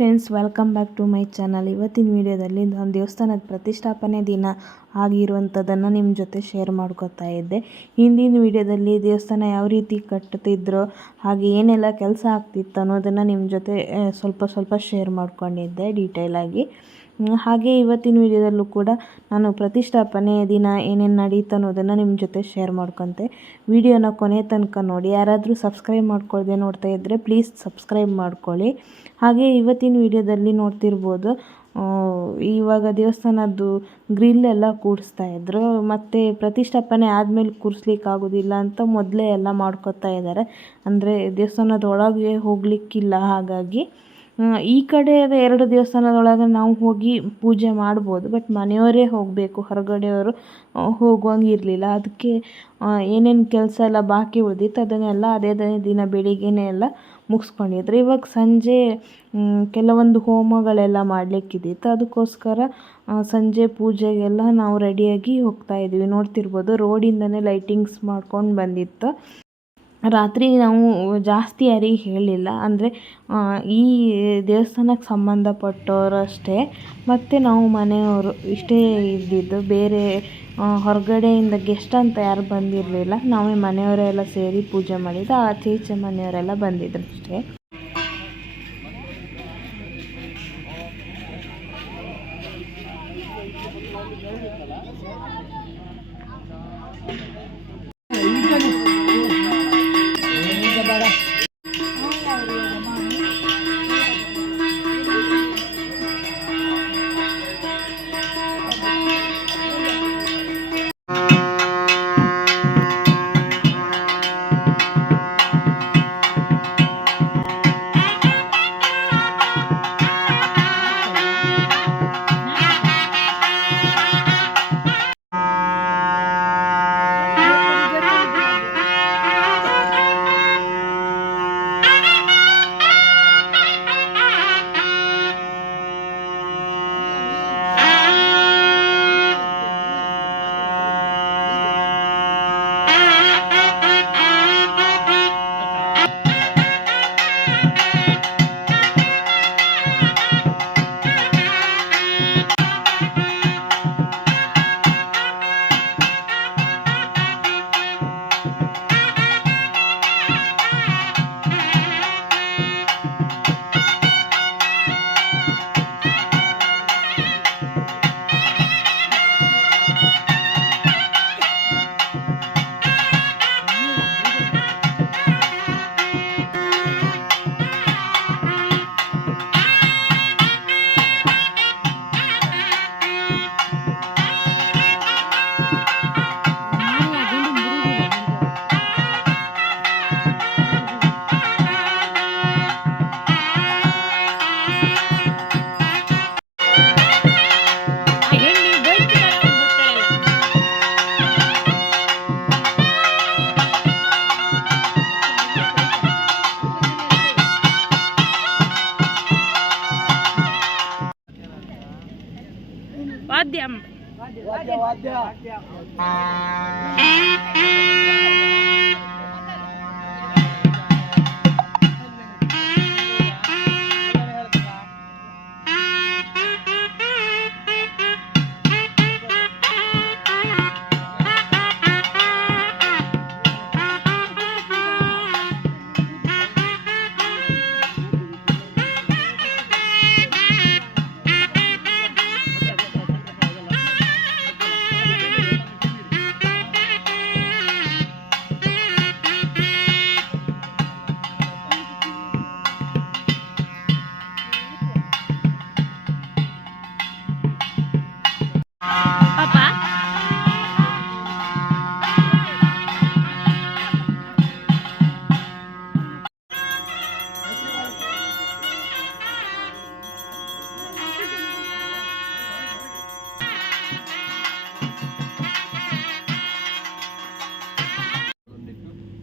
Friends, welcome back to my channel. ಇವತ್ತಿನ ವಿಡಿಯೋದಲ್ಲಿ ನಾನು ದೇವಸ್ಥಾನದ ಪ್ರತಿಷ್ಠಾಪನೆ ದಿನ ಆಗಿರುವಂಥದ್ದನ್ನು ನಿಮ್ಮ ಜೊತೆ ಶೇರ್ ಮಾಡ್ಕೋತಾ ಇದ್ದೆ. ಹಿಂದಿನ ವಿಡಿಯೋದಲ್ಲಿ ದೇವಸ್ಥಾನ ಯಾವ ರೀತಿ ಕಟ್ತಿದ್ರು, ಹಾಗೆ ಏನೆಲ್ಲ ಕೆಲಸ ಆಗ್ತಿತ್ತು ಅನ್ನೋದನ್ನು ನಿಮ್ಮ ಜೊತೆ ಸ್ವಲ್ಪ ಶೇರ್ ಮಾಡ್ಕೊಂಡಿದ್ದೆ ಡೀಟೇಲಾಗಿ. ಹಾಗೆ ಇವತ್ತಿನ ವಿಡಿಯೋದಲ್ಲೂ ಕೂಡ ನಾನು ಪ್ರತಿಷ್ಠಾಪನೆ ದಿನ ಏನೇನು ನಡೀತು ಅನ್ನೋದನ್ನು ನಿಮ್ಮ ಜೊತೆ ಶೇರ್ ಮಾಡ್ಕೊತೆ. ವಿಡಿಯೋನ ಕೊನೆ ತನಕ ನೋಡಿ. ಯಾರಾದರೂ ಸಬ್ಸ್ಕ್ರೈಬ್ ಮಾಡ್ಕೊಳ್ಳದೆ ನೋಡ್ತಾ ಇದ್ದರೆ ಪ್ಲೀಸ್ ಸಬ್ಸ್ಕ್ರೈಬ್ ಮಾಡ್ಕೊಳ್ಳಿ. ಹಾಗೆ ಇವತ್ತಿನ ವಿಡಿಯೋದಲ್ಲಿ ನೋಡ್ತಿರ್ಬೋದು, ಇವಾಗ ದೇವಸ್ಥಾನದ್ದು ಗ್ರಿಲ್ ಎಲ್ಲ ಕೂಡಿಸ್ತಾ ಇದ್ರು. ಮತ್ತು ಪ್ರತಿಷ್ಠಾಪನೆ ಆದಮೇಲೆ ಕೂರಿಸ್ಲಿಕ್ಕಾಗೋದಿಲ್ಲ ಅಂತ ಮೊದಲೇ ಎಲ್ಲ ಮಾಡ್ಕೊತಾ ಇದ್ದಾರೆ. ಅಂದರೆ ದೇವಸ್ಥಾನದೊಳಗೆ ಹೋಗಲಿಕ್ಕಿಲ್ಲ. ಹಾಗಾಗಿ ಈ ಕಡೆ 2 ದೇವಸ್ಥಾನದೊಳಗೆ ನಾವು ಹೋಗಿ ಪೂಜೆ ಮಾಡ್ಬೋದು, ಬಟ್ ಮನೆಯವರೇ ಹೋಗಬೇಕು, ಹೊರಗಡೆಯವರು ಹೋಗುವಂಗೆ ಇರಲಿಲ್ಲ. ಅದಕ್ಕೆ ಏನೇನು ಕೆಲಸ ಎಲ್ಲ ಬಾಕಿ ಉಳಿದಿತ್ತು ಅದನ್ನೆಲ್ಲ ಅದೇ ದಿನ ಬೆಳಿಗ್ಗೆನೇ ಎಲ್ಲ ಮುಗಿಸ್ಕೊಂಡಿದ್ರು. ಇವಾಗ ಸಂಜೆ ಕೆಲವೊಂದು ಹೋಮಗಳೆಲ್ಲ ಮಾಡಲಿಕ್ಕಿದ್ದಿತ್ತು. ಅದಕ್ಕೋಸ್ಕರ ಸಂಜೆ ಪೂಜೆಗೆಲ್ಲ ನಾವು ರೆಡಿಯಾಗಿ ಹೋಗ್ತಾಯಿದ್ವಿ. ನೋಡ್ತಿರ್ಬೋದು, ರೋಡಿಂದನೇ ಲೈಟಿಂಗ್ಸ್ ಮಾಡ್ಕೊಂಡು ಬಂದಿತ್ತು. ರಾತ್ರಿ ನಾವು ಜಾಸ್ತಿ ಯಾರಿಗೆ ಹೇಳಿಲ್ಲ, ಅಂದರೆ ಈ ದೇವಸ್ಥಾನಕ್ಕೆ ಸಂಬಂಧಪಟ್ಟವರು ಅಷ್ಟೇ, ಮತ್ತು ನಾವು ಮನೆಯವರು ಇಷ್ಟೇ ಇದ್ದಿದ್ದು. ಬೇರೆ ಹೊರಗಡೆಯಿಂದ ಗೆಸ್ಟ್ ಅಂತ ಯಾರು ಬಂದಿರಲಿಲ್ಲ. ನಾವೇ ಮನೆಯವರೆಲ್ಲ ಸೇರಿ ಪೂಜೆ ಮಾಡಿದ್ದು. ಆಚೆ ಮನೆಯವರೆಲ್ಲ ಬಂದಿದ್ರು ಅಷ್ಟೇ. ವಾದ್ಯಂ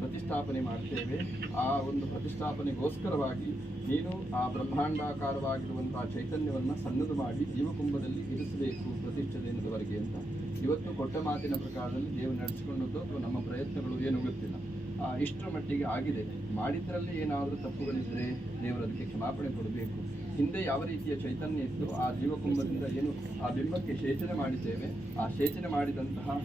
ಪ್ರತಿಷ್ಠಾಪನೆ ಮಾಡ್ತೇವೆ. ಆ ಒಂದು ಪ್ರತಿಷ್ಠಾಪನೆಗೋಸ್ಕರವಾಗಿ ನೀನು ಆ ಬ್ರಹ್ಮಾಂಡಾಕಾರವಾಗಿರುವಂತಹ ಚೈತನ್ಯವನ್ನು ಸಣ್ಣದು ಮಾಡಿ ಜೀವಕುಂಭದಲ್ಲಿ ಇರಿಸಬೇಕು ಪ್ರತಿಷ್ಠೆ ದಿನದವರೆಗೆ ಅಂತ ಇವತ್ತು ಕೊಟ್ಟ ಮಾತಿನ ಪ್ರಕಾರದಲ್ಲಿ ದೇವರು ನಡೆಸಿಕೊಂಡದ್ದು ಅಥವಾ ನಮ್ಮ ಪ್ರಯತ್ನಗಳು ಏನು ಗೊತ್ತಿಲ್ಲ. ಇಷ್ಟರ ಮಟ್ಟಿಗೆ ಆಗಿದೆ. ಮಾಡಿದ್ರಲ್ಲಿ ಏನಾದರೂ ತಪ್ಪುಗಳಿದ್ದರೆ ದೇವರು ಅದಕ್ಕೆ ಕ್ಷಮಾಪಣೆ ಕೊಡಬೇಕು. ಹಿಂದೆ ಯಾವ ರೀತಿಯ ಚೈತನ್ಯ ಇತ್ತು, ಆ ಜೀವಕುಂಭದಿಂದ ಏನು ಆ ಬಿಂಬಕ್ಕೆ ಸೇಚನೆ ಮಾಡಿದ್ದೇವೆ, ಆ ಸೇಚನೆ ಮಾಡಿದಂತಹ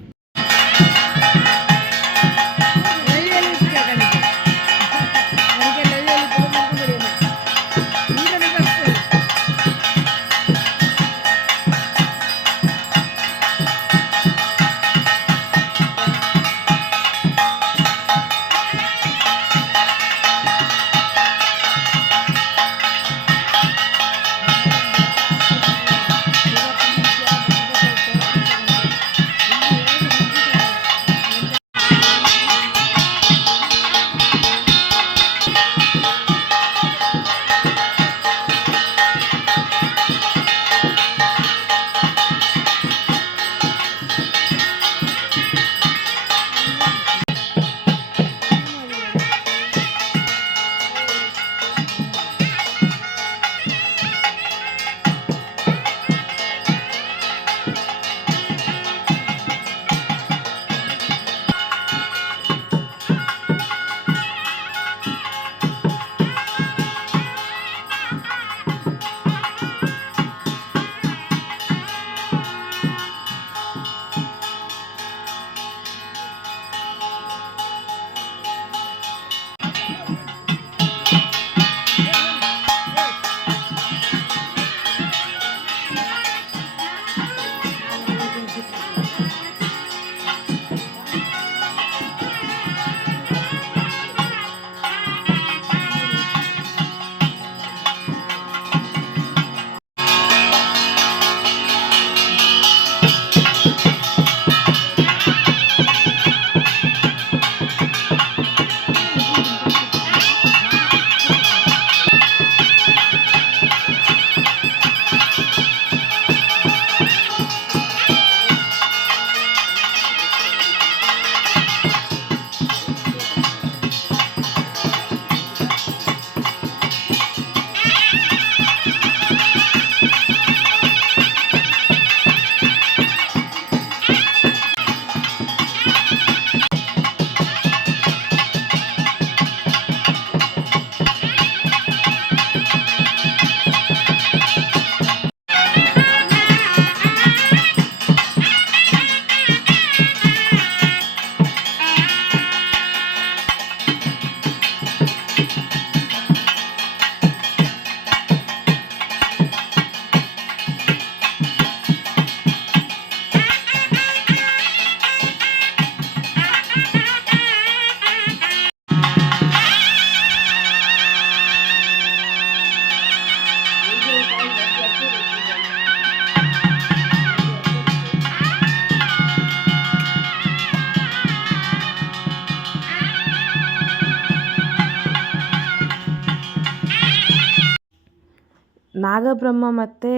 ನಾಗಬ್ರಹ್ಮ ಮತ್ತು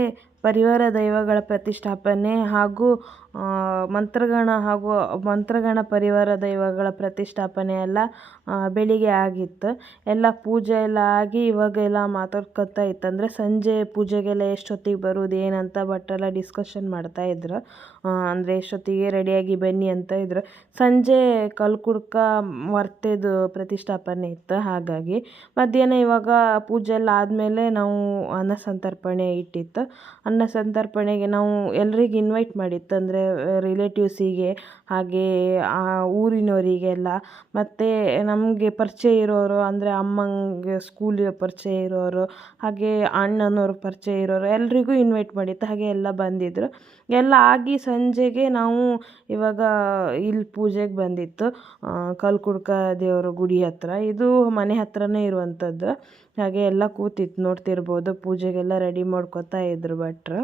ಪರಿವಾರ ದೈವಗಳ ಪ್ರತಿಷ್ಠಾಪನೆ ಹಾಗೂ ಮಂತ್ರಗಣ ಪರಿವಾರ ದೈವಗಳ ಪ್ರತಿಷ್ಠಾಪನೆ ಎಲ್ಲ ಬೆಳಿಗ್ಗೆ ಆಗಿತ್ತು. ಎಲ್ಲ ಪೂಜೆ ಎಲ್ಲ ಆಗಿ ಇವಾಗೆಲ್ಲ ಮಾತಾಡ್ಕೊತಾ ಇತ್ತು. ಅಂದರೆ ಸಂಜೆ ಪೂಜೆಗೆಲ್ಲ ಎಷ್ಟೊತ್ತಿಗೆ ಬರೋದು ಏನಂತ ಭಟ್ರೆಲ್ಲ ಡಿಸ್ಕಷನ್ ಮಾಡ್ತಾಯಿದ್ರು. ಅಂದರೆ ಎಷ್ಟೊತ್ತಿಗೆ ರೆಡಿಯಾಗಿ ಬನ್ನಿ ಅಂತ ಇದ್ರು. ಸಂಜೆ ಕಲ್ಕುಡ್ಕ ವರ್ತೆದು ಪ್ರತಿಷ್ಠಾಪನೆ ಇತ್ತು. ಹಾಗಾಗಿ ಮಧ್ಯಾಹ್ನ ಇವಾಗ ಪೂಜೆ ಎಲ್ಲ ಆದಮೇಲೆ ನಾವು ಅನ್ನ ಸಂತರ್ಪಣೆ ಇಟ್ಟಿತ್ತು. ಅನ್ನ ಸಂತರ್ಪಣೆಗೆ ನಾವು ಎಲ್ರಿಗೆ ಇನ್ವೈಟ್ ಮಾಡಿತ್ತು. ಅಂದರೆ ರಿಲೇಟಿವ್ಸಿಗೆ ಹಾಗೆ ಊರಿನವರಿಗೆಲ್ಲ ಮತ್ತು ನಮಗೆ ಪರಿಚಯ ಇರೋರು, ಅಂದರೆ ಅಮ್ಮಂಗೆ ಸ್ಕೂಲಿಗೆ ಪರಿಚಯ ಇರೋರು, ಹಾಗೆ ಅಣ್ಣನವ್ರ ಪರಿಚಯ ಇರೋರು ಎಲ್ರಿಗೂ ಇನ್ವೈಟ್ ಮಾಡಿತ್ತು. ಹಾಗೆ ಎಲ್ಲ ಬಂದಿದ್ದರು. ಎಲ್ಲ ಆಗಿ ಸಂಜೆಗೆ ನಾವು ಇವಾಗ ಇಲ್ಲಿ ಪೂಜೆಗೆ ಬಂದಿತ್ತು. ಕಲ್ಕುಡ್ಕ ದೇವರ ಗುಡಿ ಹತ್ರ. ಇದು ಮನೆ ಹತ್ರನೇ ಇರುವಂಥದ್ದು. ಹಾಗೆ ಎಲ್ಲ ಕೂತಿತ್ತು, ನೋಡ್ತಿರ್ಬೋದು. ಪೂಜೆಗೆಲ್ಲ ರೆಡಿ ಮಾಡ್ಕೊತಾ ಇದ್ರು ಭಟ್ರು.